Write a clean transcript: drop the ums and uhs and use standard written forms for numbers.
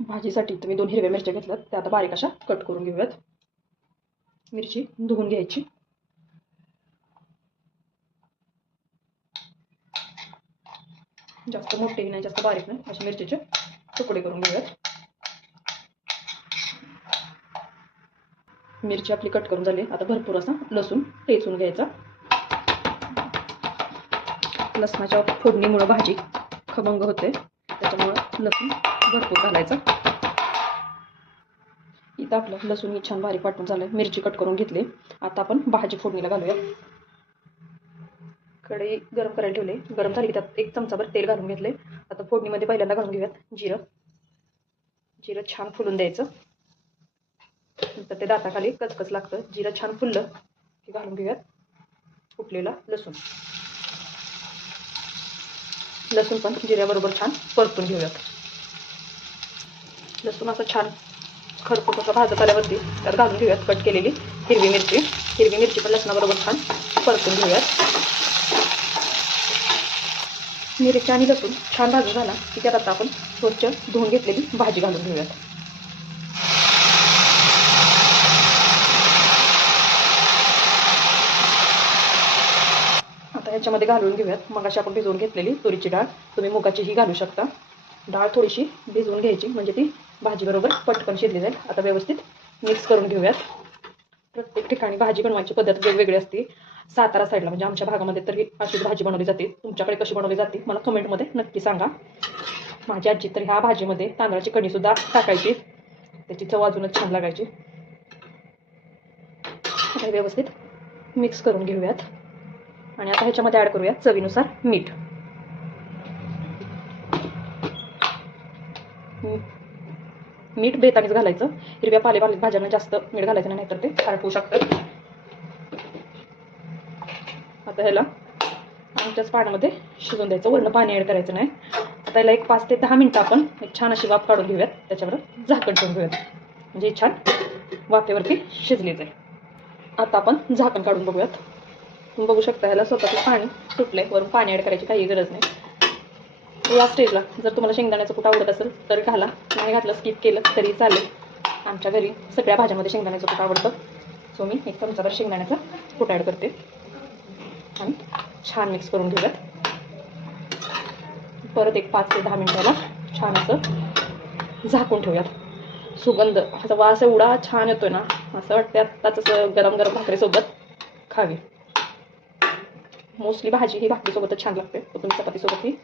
भाजीसाठी तुम्ही 2 हिरव्या मिरच्या घेतल्यात, त्या आता बारीक अशा कट करून घेऊयात. मिरची धुवून घ्यायची. जास्त मोठे नाही जास्त बारीक नाही, असे मिरचीचे तुकडे करून घेऊयात. मिरची आपली कट करून झाली. आता भरपूर असा लसूण ठेचून घ्यायचा. लसणाच्या फोडणीमुळे भाजी खमंग होते, त्याच्यामुळे लसूण भरपूर घालायचा. इथं आपलं लसूण छान बारीक वाटून झालं. मिरची कट करून घेतली. आता आपण भाजी फोडणीला घालूया. कढई गरम करायला ठेवले. गरम झाली की त्यात 1 चमचाभर तेल घालून घेतले. आता फोडणीमध्ये पहिल्यांदा घालून घेऊयात जिरं छान फुलून द्यायचं. नंतर ते दाताखाली कचकच लागतं. जिरं छान फुललं की घालून घेऊयात फुटलेला लसूण पण जिऱ्याबरोबर छान परतून घेऊयात. लसूण असं छान खरपूस असं भाजत आल्यावरती त्यात घालून घेऊयात कट केलेली हिरवी मिरची पण लसणाबरोबर छान परतून घेऊयात. मिरची आणि लसूण छान भाजून झाला की त्यात आता आपण स्वच्छ धुवून घेतलेली भाजी घालून घेऊयात. आता ह्याच्यामध्ये घालून घेऊयात मगाशी आपण भिजवून घेतलेली तुरीची डाळ. तुम्ही मुगाचीही घालू शकता. डाळ थोडीशी भिजवून घ्यायची म्हणजे ती भाजीबरोबर पटकन शिजली जाईल. आता व्यवस्थित मिक्स करून घेऊयात. प्रत्येक ठिकाणी भाजी बनवायची पद्धत वेगवेगळी असते. सातारा साईडला म्हणजे आमच्या भागामध्ये तर अशीच भाजी बनवली जाते. तुमच्याकडे कशी बनवली जाते मला कमेंटमध्ये नक्की सांगा. माझी आजी तर ह्या भाजीमध्ये तांदळाची कणीसुद्धा टाकायची, त्याची चव अजूनच छान लागायची. आता व्यवस्थित मिक्स करून घेऊयात. आणि आता ह्याच्यामध्ये ॲड करूया चवीनुसार मीठ. मीठ बेतानेच घालायचं. हिरव्या भाज्यांना जास्त मीठ घालायचं नाही, तर ते खारपू शकतं. आता ह्याला आमच्याच पाण्यामध्ये शिजून द्यायचं, वरनं पाणी ॲड करायचं नाही. आता याला 5 ते 10 मिनटं आपण एक छान अशी वाफ काढून घेऊयात. त्याच्यावर झाकण ठेवून घेऊयात म्हणजे छान वाफेवरती शिजली जाईल. आता आपण झाकण काढून बघूयात. तुम्ही बघू शकता ह्याला स्वतःच पाणी सुटलंय. वरून पाणी ॲड करायची काही गरज नाही. या स्टेजला जर तुम्हाला शेंगदाण्याचं कूट आवडत असेल तर घाला, नाही घातलं स्किप केलं तरी चालेल. आमच्या घरी सगळ्या भाज्यांमध्ये शेंगदाण्याचं कूट आवडतं, सो मी 1 चमचाभर शेंगदाण्याचा कूट ॲड करते आणि छान मिक्स करून घेऊयात. परत एक 5 ते 10 मिनिटाला छान असं झाकून ठेवूयात. सुगंध ह्याचा वास एवढा छान येतोय ना, असं वाटतं आत्ताच असं गरम गरम भाकरीसोबत खावी. मोस्टली भाजी ही भाकरीसोबतच छान लागते, तर तुम्ही चपातीसोबतही